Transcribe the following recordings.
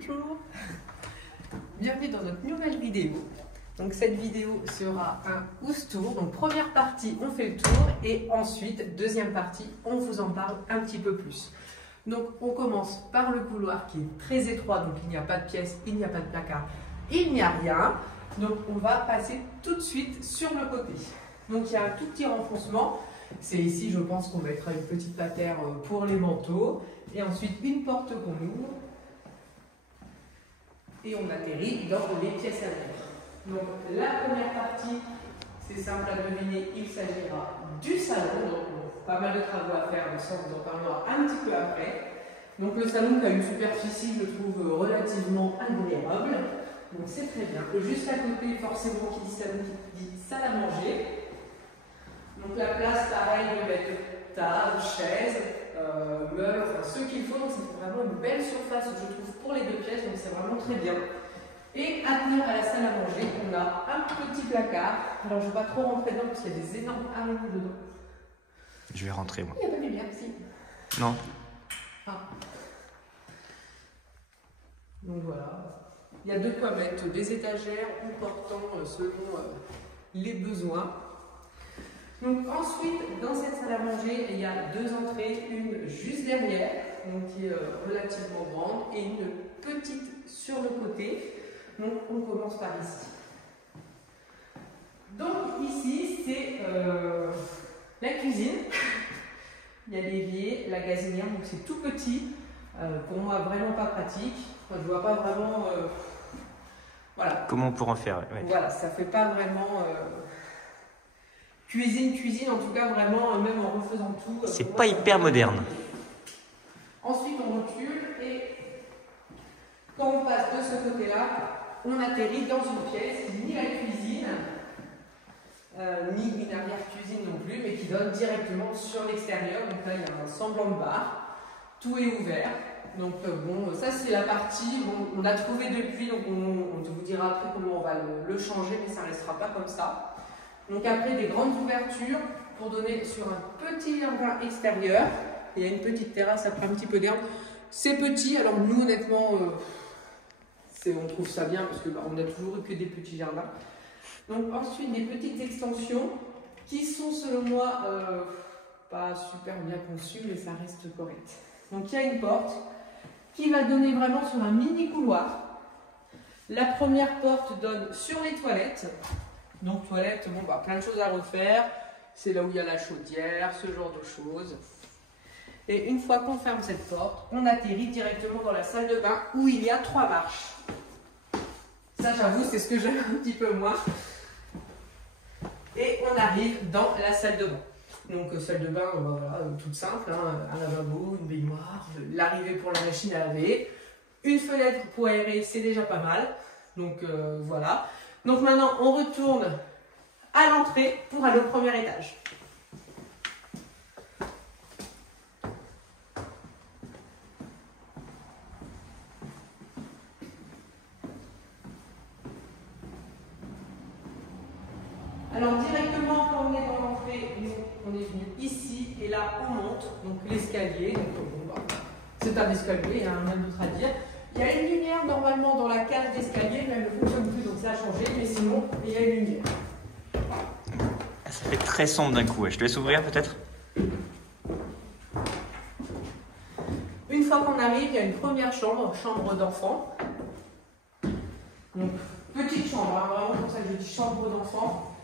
Bonjour, bienvenue dans notre nouvelle vidéo. Donc cette vidéo sera un house tour. Donc première partie, on fait le tour et ensuite deuxième partie, on vous en parle un petit peu plus. Donc on commence par le couloir qui est très étroit, donc il n'y a pas de pièce, il n'y a pas de placard, il n'y a rien. Donc on va passer tout de suite sur le côté. Donc il y a un tout petit renfoncement. C'est ici, je pense qu'on mettra une petite patère pour les manteaux. Et ensuite une porte qu'on ouvre. Et on atterrit dans les pièces à vivre. Donc la première partie, c'est simple à deviner, il s'agira du salon. Donc pas mal de travaux à faire, mais ça on vous en parlera un petit peu après. Donc le salon qui a une superficie, je trouve, relativement agréable. Donc c'est très bien. Juste à côté, forcément, qui dit salon, qui dit salle à manger. Donc la place, pareil, on va mettre table, chaise, meubles, enfin ce qu'il faut. Donc c'est vraiment une belle surface, je trouve, pour les deux pièces. Donc c'est vraiment très bien. Et à venir à la salle à manger, on a un petit placard. Alors je ne vais pas trop rentrer dedans parce qu'il y a des énormes araignées dedans. Je vais rentrer, moi. Il n'y a pas de lumière ici. Non. Ah. Donc voilà. Il y a de quoi mettre des étagères ou portant selon les besoins. Donc ensuite, dans cette salle à manger, il y a deux entrées, une juste derrière, donc qui est relativement grande, et une petite sur le côté. Donc on commence par ici. Donc ici, c'est la cuisine. Il y a l'évier, la gazinière, donc c'est tout petit. Pour moi, vraiment pas pratique. Enfin, je ne vois pas vraiment... voilà. Comment on pourra en faire, ouais. Voilà, ça fait pas vraiment... Cuisine, en tout cas, vraiment, même en refaisant tout. C'est pas hyper moderne. Ensuite, on recule et quand on passe de ce côté-là, on atterrit dans une pièce qui ni la cuisine, ni une arrière-cuisine non plus, mais qui donne directement sur l'extérieur. Donc là, il y a un semblant de bar. Tout est ouvert. Donc bon, ça c'est la partie, bon, on a trouvé depuis, donc on vous dira après comment on va le changer, mais ça ne restera pas comme ça. Donc après des grandes ouvertures pour donner sur un petit jardin extérieur. Il y a une petite terrasse après un petit peu d'herbe. C'est petit, alors nous honnêtement, on trouve ça bien parce qu'on a toujours eu que des petits jardins. Donc ensuite des petites extensions qui sont selon moi pas super bien conçues, mais ça reste correct. Donc il y a une porte qui va donner vraiment sur un mini couloir. La première porte donne sur les toilettes. Donc toilette, bon, bah, plein de choses à refaire. C'est là où il y a la chaudière, ce genre de choses. Et une fois qu'on ferme cette porte, on atterrit directement dans la salle de bain où il y a 3 marches. Ça, j'avoue, c'est ce que j'aime un petit peu moins. Et on arrive dans la salle de bain. Donc salle de bain, voilà, toute simple, hein, un lavabo, une baignoire, l'arrivée pour la machine à laver, une fenêtre pour aérer, c'est déjà pas mal. Donc voilà. Donc maintenant, on retourne à l'entrée pour aller au premier étage. Alors directement, quand on est dans l'entrée, on est venu ici et là, on monte. Donc l'escalier, donc bon, bah, c'est un escalier, il y a rien d'autre à dire. Il y a une lumière normalement dans la cage d'escalier, mais elle ne fonctionne plus, donc ça a changé, mais sinon, il y a une lumière. Ça fait très sombre d'un coup, ouais. Je te laisse ouvrir peut-être? Une fois qu'on arrive, il y a une première chambre, chambre d'enfant. Donc, petite chambre, hein, vraiment pour ça que je dis chambre d'enfant.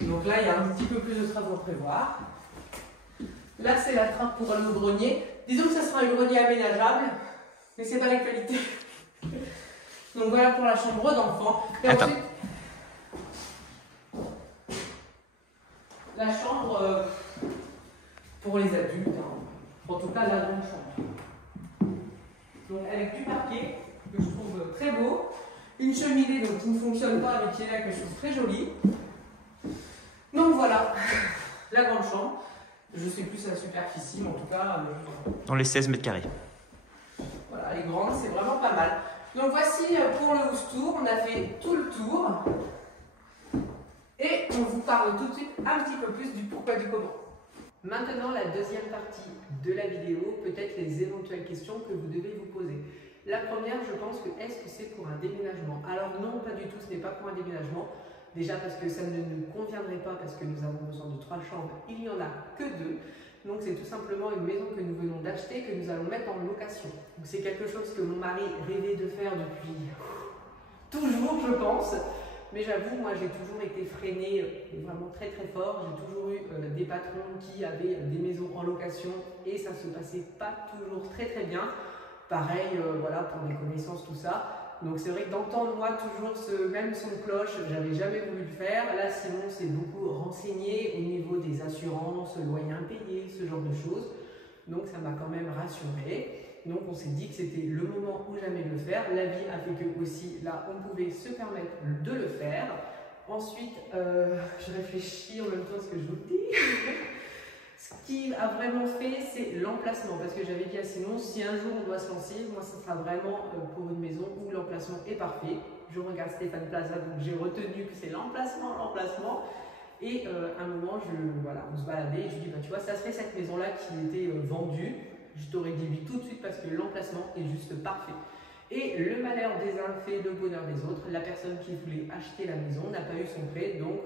Donc là, il y a un petit peu plus de travaux à prévoir. Là, c'est la trappe pour aller au grenier. Disons que ça sera un grenier aménageable. Mais c'est pas l'actualité. Donc voilà pour la chambre d'enfant. Et attends. ensuite, la chambre pour les adultes. Hein. En tout cas, la grande chambre. Donc avec du parquet, que je trouve très beau. Une cheminée donc, qui ne fonctionne pas, mais qui est là, que je trouve très jolie. Donc voilà, la grande chambre. Je sais plus sa superficie, mais en tout cas... Dans les 16 mètres carrés. Voilà, elle est grande, c'est vraiment pas mal. Donc voici pour le house tour, on a fait tout le tour. Et on vous parle tout de suite un petit peu plus du pourquoi du comment. Maintenant, la deuxième partie de la vidéo, peut-être les éventuelles questions que vous devez vous poser. La première, je pense que est-ce que c'est pour un déménagement? Alors non, pas du tout, ce n'est pas pour un déménagement. Déjà parce que ça ne nous conviendrait pas, parce que nous avons besoin de 3 chambres, il n'y en a que 2. Donc c'est tout simplement une maison que nous venons d'acheter, que nous allons mettre en location. Donc c'est quelque chose que mon mari rêvait de faire depuis toujours, je pense. Mais j'avoue, moi j'ai toujours été freinée vraiment très très fort. J'ai toujours eu des patrons qui avaient des maisons en location et ça se passait pas toujours très très bien. Pareil, voilà, pour mes connaissances, tout ça. Donc c'est vrai que d'entendre moi toujours ce même son de cloche, j'avais jamais voulu le faire. Là, Simon s'est beaucoup renseigné au niveau des assurances, loyers impayés, ce genre de choses. Donc ça m'a quand même rassurée. Donc on s'est dit que c'était le moment ou jamais de le faire. La vie a fait que aussi, là, on pouvait se permettre de le faire. Ensuite, je réfléchis en même temps à ce que je vous dis. Ce qui a vraiment fait, c'est l'emplacement. Parce que j'avais dit à Simon, si un jour on doit se lancer, moi, ça sera vraiment pour une maison où l'emplacement est parfait. Je regarde Stéphane Plaza, donc j'ai retenu que c'est l'emplacement. Et à un moment, voilà, on se baladait et je lui dis, bah, tu vois, ça serait cette maison-là qui était vendue. Je t'aurais dit oui tout de suite parce que l'emplacement est juste parfait. Et le malheur des uns fait le bonheur des autres. La personne qui voulait acheter la maison n'a pas eu son prêt, donc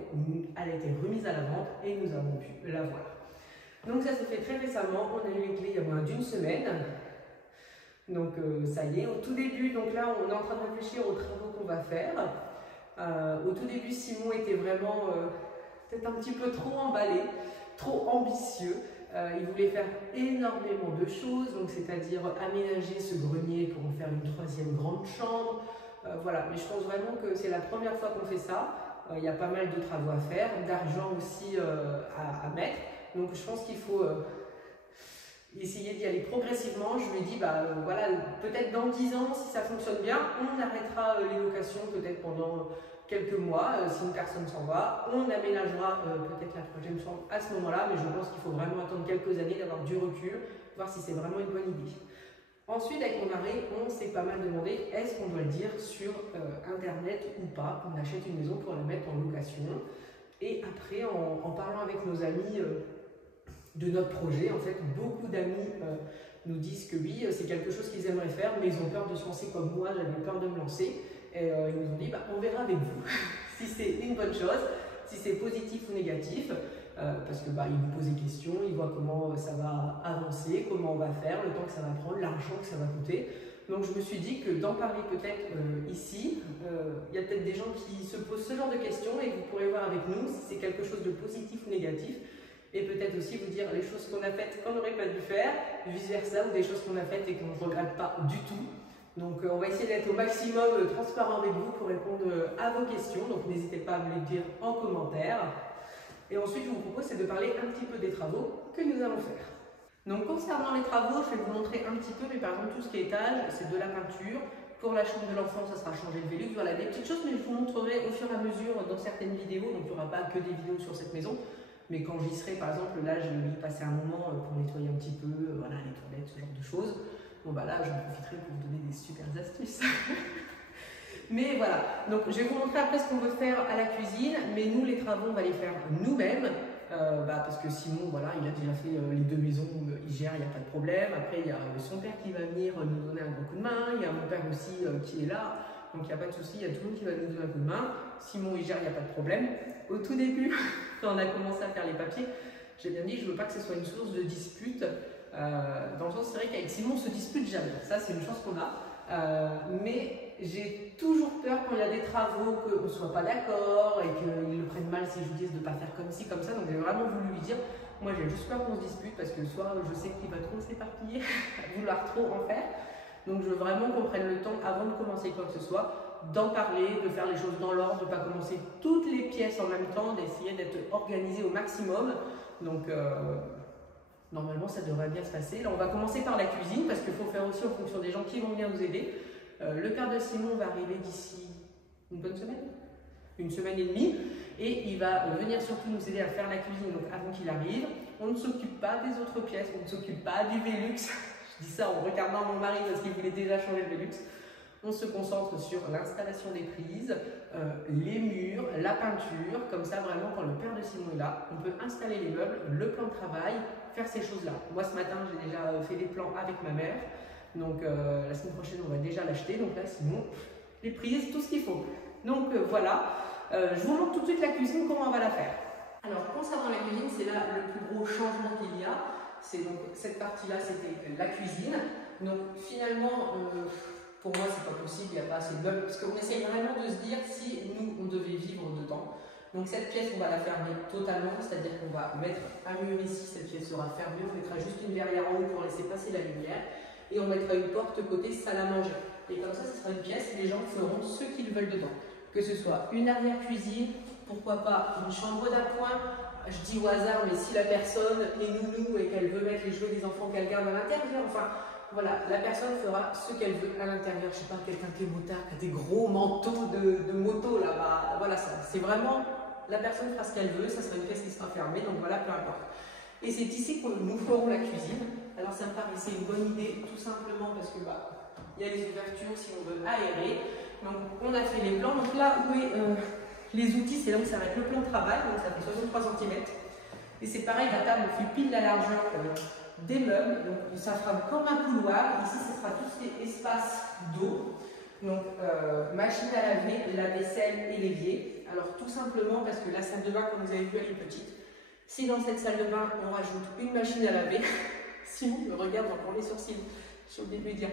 elle a été remise à la vente et nous avons pu la voir. Donc ça s'est fait très récemment, on a eu les clés il y a moins d'une semaine. Donc ça y est, au tout début, donc là on est en train de réfléchir aux travaux qu'on va faire. Au tout début, Simon était vraiment peut-être un petit peu trop emballé, trop ambitieux. Il voulait faire énormément de choses, donc c'est-à-dire aménager ce grenier pour en faire une 3e grande chambre. Voilà, mais je pense vraiment que c'est la première fois qu'on fait ça. Il y a pas mal de travaux à faire, d'argent aussi à mettre. Donc je pense qu'il faut essayer d'y aller progressivement. Je lui ai dit, bah voilà, peut-être dans 10 ans, si ça fonctionne bien, on arrêtera les locations peut-être pendant quelques mois, si une personne s'en va, on aménagera peut-être la 3e chambre à ce moment-là, mais je pense qu'il faut vraiment attendre quelques années, d'avoir du recul, voir si c'est vraiment une bonne idée. Ensuite, avec mon mari, on s'est pas mal demandé, est-ce qu'on doit le dire sur Internet ou pas, qu'on achète une maison pour la mettre en location. Et après, en parlant avec nos amis de notre projet, en fait, beaucoup d'amis nous disent que oui, c'est quelque chose qu'ils aimeraient faire, mais ils ont peur de se lancer comme moi, j'avais peur de me lancer. Et ils nous ont dit, bah, on verra avec vous si c'est une bonne chose, si c'est positif ou négatif, parce que bah, ils nous posent des questions, ils voient comment ça va avancer, comment on va faire, le temps que ça va prendre, l'argent que ça va coûter. Donc je me suis dit que d'en parler peut-être ici, il y a peut-être des gens qui se posent ce genre de questions et vous pourrez voir avec nous si c'est quelque chose de positif ou négatif. Et peut-être aussi vous dire les choses qu'on a faites qu'on n'aurait pas dû faire, vice versa, ou des choses qu'on a faites et qu'on ne regrette pas du tout. Donc on va essayer d'être au maximum transparent avec vous pour répondre à vos questions. Donc n'hésitez pas à me les dire en commentaire. Et ensuite je vous propose c'est de parler un petit peu des travaux que nous allons faire. Donc concernant les travaux, je vais vous montrer un petit peu, mais par exemple tout ce qui est étage, c'est de la peinture. Pour la chambre de l'enfant, ça sera changer le Velux. Voilà des petites choses, mais je vous montrerai au fur et à mesure dans certaines vidéos. Donc il n'y aura pas que des vidéos sur cette maison. Mais quand j'y serai, par exemple, là je vais y passer un moment pour nettoyer un petit peu, voilà, les toilettes, ce genre de choses. Bon bah là j'en profiterai pour vous donner des super astuces. Mais voilà, donc je vais vous montrer après ce qu'on veut faire à la cuisine, mais nous les travaux on va les faire nous-mêmes, parce que Simon voilà, il a déjà fait les 2 maisons, il gère, il n'y a pas de problème. Après il y a son père qui va venir nous donner un gros coup de main, il y a mon père aussi qui est là, donc il n'y a pas de souci, il y a tout le monde qui va nous donner un coup de main. Simon il gère, il n'y a pas de problème. Au tout début, quand on a commencé à faire les papiers, j'ai bien dit je ne veux pas que ce soit une source de dispute. Dans le sens, c'est vrai qu'avec Simon, on se dispute jamais. Ça, c'est une chance qu'on a. Mais j'ai toujours peur quand il y a des travaux qu'on ne soit pas d'accord et qu'ils le prennent mal si je vous dis de ne pas faire comme ci, comme ça. Donc, j'ai vraiment voulu lui dire, moi, j'ai juste peur qu'on se dispute parce que soit je sais qu'il va trop s'éparpiller, vouloir trop en faire. Donc, je veux vraiment qu'on prenne le temps, avant de commencer quoi que ce soit, d'en parler, de faire les choses dans l'ordre, de ne pas commencer toutes les pièces en même temps, d'essayer d'être organisé au maximum. Donc, normalement, ça devrait bien se passer. Là, on va commencer par la cuisine parce qu'il faut faire aussi en fonction des gens qui vont venir nous aider. Le père de Simon va arriver d'ici une bonne semaine, une semaine et demie, et il va venir surtout nous aider à faire la cuisine. Donc, avant qu'il arrive, on ne s'occupe pas des autres pièces, on ne s'occupe pas du Velux. Je dis ça en regardant mon mari parce qu'il voulait déjà changer le Velux. On se concentre sur l'installation des prises, les murs, la peinture. Comme ça, vraiment, quand le père de Simon est là, on peut installer les meubles, le plan de travail, faire ces choses-là. Moi, ce matin, j'ai déjà fait des plans avec ma mère. Donc la semaine prochaine, on va déjà l'acheter. Donc là, sinon, les prix, c'est tout ce qu'il faut. Donc voilà, je vous montre tout de suite la cuisine, comment on va la faire. Alors concernant la cuisine, c'est là le plus gros changement qu'il y a. C'est donc cette partie-là, c'était la cuisine. Donc finalement, pour moi, c'est pas possible, il n'y a pas assez de meubles, parce qu'on essaye vraiment de se dire si nous, on devait vivre dedans. Donc cette pièce, on va la fermer totalement, c'est-à-dire qu'on va mettre un mur ici, cette pièce sera fermée, on mettra juste une verrière en haut pour laisser passer la lumière, et on mettra une porte côté salle à manger. Et comme ça, ce sera une pièce, les gens feront ce qu'ils veulent dedans. Que ce soit une arrière-cuisine, pourquoi pas une chambre d'appoint, je dis au hasard, mais si la personne est nounou et qu'elle veut mettre les jouets des enfants qu'elle garde à l'intérieur, enfin, voilà, la personne fera ce qu'elle veut à l'intérieur. Je sais pas, quelqu'un qui est motard, qui a des gros manteaux de moto là, bah, voilà, ça, c'est vraiment, la personne fera ce qu'elle veut, ça sera une pièce qui sera fermée, donc voilà, peu importe. Et c'est ici que nous ferons la cuisine. Alors ça me paraissait une bonne idée, tout simplement parce que bah, il y a les ouvertures si on veut aérer. Donc on a fait les plans. Donc là où est les outils, c'est là où s'arrête le plan de travail, donc ça fait 63 cm. Et c'est pareil, la table fait pile la largeur des meubles, donc ça fera comme un couloir. Ici, ce sera tout ce qui est espace d'eau. Donc machine à laver, la vaisselle et l'évier. Alors tout simplement parce que la salle de bain, comme vous avez vu, elle est petite. Si dans cette salle de bain, on rajoute une machine à laver, Simon me regarde en les sourcils, j'ai oublié de lui dire.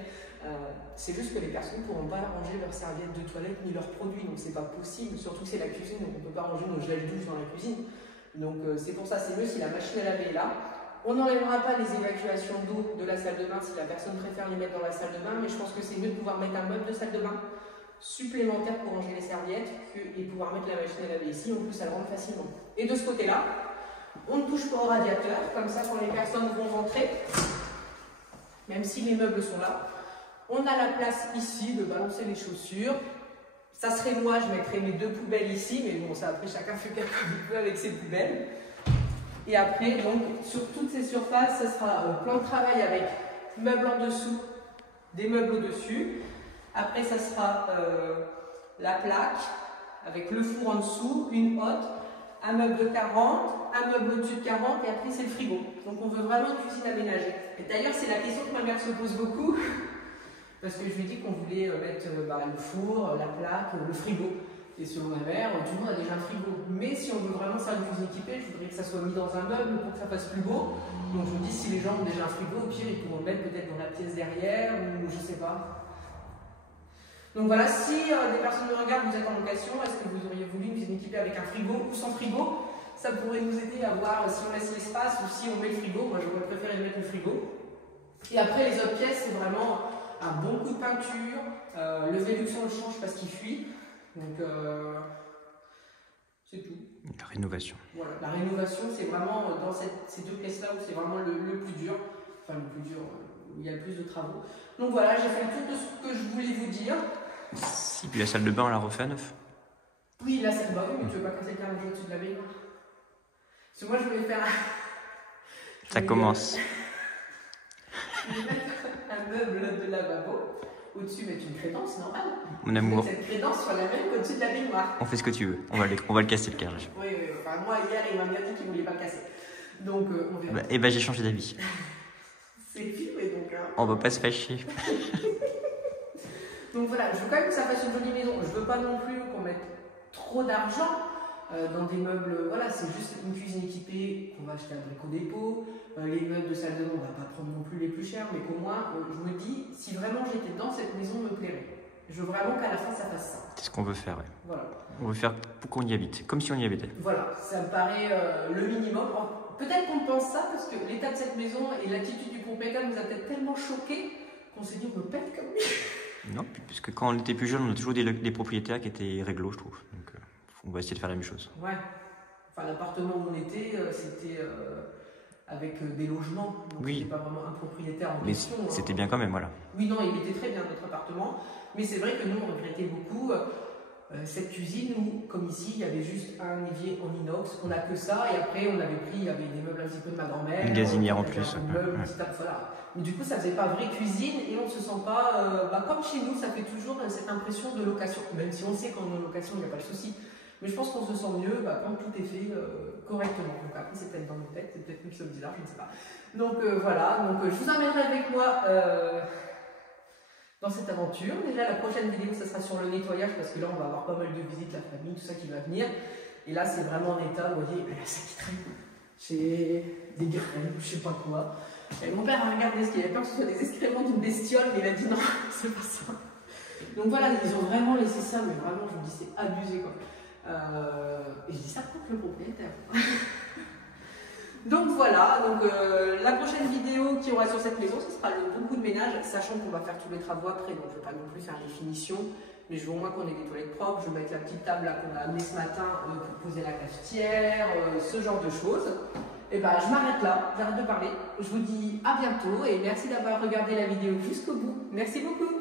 C'est juste que les personnes ne pourront pas ranger leurs serviettes de toilette ni leurs produits, donc c'est pas possible, surtout que c'est la cuisine, donc on ne peut pas ranger nos gels douche dans la cuisine. Donc c'est pour ça, c'est mieux si la machine à laver est là. On n'enlèvera pas les évacuations d'eau de la salle de bain si la personne préfère les mettre dans la salle de bain, mais je pense que c'est mieux de pouvoir mettre un meuble de salle de bain supplémentaire pour ranger les serviettes et pouvoir mettre la machine à laver ici, on peut ça le rendre facilement. Et de ce côté-là, on ne touche pas au radiateur, comme ça quand les personnes vont rentrer, même si les meubles sont là, on a la place ici de balancer les chaussures. Ça serait moi, je mettrais mes deux poubelles ici, mais bon, ça après chacun fait comme il peut avec ses poubelles. Et après, donc, sur toutes ces surfaces, ce sera plan de travail avec meubles en dessous, des meubles au-dessus. Après, ça sera la plaque avec le four en dessous, une hotte, un meuble de 40, un meuble au-dessus de 40 et après c'est le frigo. Donc on veut vraiment une cuisine aménagée. Et d'ailleurs, c'est la question que ma mère se pose beaucoup. Parce que je lui ai dit qu'on voulait mettre le four, la plaque, le frigo. Et selon ma mère, tout le monde a déjà un frigo. Mais si on veut vraiment faire une cuisine équipée, je voudrais que ça soit mis dans un meuble pour que ça fasse plus beau. Donc je me dis, si les gens ont déjà un frigo, au pire, ils pourront le mettre peut-être dans la pièce derrière, ou je sais pas. Donc voilà, si des personnes me regardent, vous êtes en location, est-ce que vous auriez voulu une cuisine équipée avec un frigo ou sans frigo? Ça pourrait nous aider à voir si on laisse l'espace ou si on met le frigo. Moi, j'aurais préféré mettre le frigo. Et après, les autres pièces, c'est vraiment un bon coup de peinture. Le Velux, on le change parce qu'il fuit. Donc, c'est tout. La rénovation. Voilà, la rénovation, c'est vraiment dans ces deux pièces-là où c'est vraiment le plus dur. Enfin, le plus dur, où il y a le plus de travaux. Donc voilà, j'ai fait le tour de ce que je voulais vous dire. Si, puis la salle de bain, on l'a refait à neuf. Oui, la salle de bain, mais tu veux pas casser le carrelage au-dessus de la baignoire. Parce que moi, je voulais faire Ça commence. Je voulais mettre un meuble de lavabo. Au-dessus, mettre une crédence, normal. Mon amour. Cette crédence soit la même qu'au-dessus de la baignoire. On fait ce que tu veux. On va le casser le carrelage. Oui, enfin, moi, hier, il m'a bien dit qu'il ne voulait pas le casser. Donc, on verra. Et j'ai changé d'avis. C'est filmé, donc. Hein. On va pas se fâcher. Donc voilà, je veux quand même que ça fasse une jolie maison. Je veux pas non plus qu'on mette trop d'argent dans des meubles. Voilà, c'est juste une cuisine équipée qu'on va acheter à Brico Dépôt. Les meubles de salle de bain, on va pas prendre non plus les plus chers, mais qu'au moins, je me dis, si vraiment j'étais dans cette maison, me plairait. Je veux vraiment qu'à la fin, ça fasse ça. C'est ce qu'on veut faire, ouais. Voilà. On veut faire pour qu'on y habite, comme si on y habitait. Voilà, ça me paraît le minimum. Peut-être qu'on pense ça parce que l'état de cette maison et l'attitude du propriétaire nous a peut-être tellement choqués qu'on s'est dit on me pète comme lui. Non, puisque quand on était plus jeune, on a toujours des propriétaires qui étaient réglo, je trouve. Donc, on va essayer de faire la même chose. Ouais. Enfin, l'appartement où on était, c'était avec des logements. Donc oui. C'était pas vraiment un propriétaire en mais question. c'était bien quand même, voilà. Oui, non, il était très bien notre appartement. Mais c'est vrai que nous, on regrettait beaucoup cette cuisine où, comme ici, il y avait juste un évier en inox. On n'a que ça. Et après, on avait pris, il y avait des meubles un petit peu de ma grand-mère. Une gazinière en plus. Voilà. Mais du coup, ça faisait pas vraie cuisine et on se sent pas. Comme chez nous, ça fait toujours cette impression de location. Même si on sait qu'en location, il n'y a pas de souci. Mais je pense qu'on se sent mieux quand tout est fait correctement. Donc après, c'est peut-être dans nos têtes, c'est peut-être nous qui sommes bizarres, je ne sais pas. Donc voilà, donc, je vous emmènerai avec moi dans cette aventure. Déjà, la prochaine vidéo, ça sera sur le nettoyage parce que là, on va avoir pas mal de visites, la famille, tout ça qui va venir. Et là, c'est vraiment en état, vous voyez, là, ça qui traîne. J'ai des graines, je sais pas quoi. Et mon père a regardé ce qu'il avait peur que ce soit des excréments d'une bestiole, mais il a dit non, c'est pas ça. Donc voilà, ils ont vraiment laissé ça, mais vraiment, je me dis, c'est abusé quoi. Et je dis ça contre le propriétaire. Donc voilà, donc, la prochaine vidéo qu'il y aura sur cette maison, ce sera beaucoup de ménage, sachant qu'on va faire tous les travaux après, donc je ne vais pas non plus faire les finitions, mais je veux au moins qu'on ait des toilettes propres, je vais mettre la petite table là qu'on a amenée ce matin pour poser la cafetière, ce genre de choses. Et ben je m'arrête là, j'arrête de parler, je vous dis à bientôt et merci d'avoir regardé la vidéo jusqu'au bout, merci beaucoup.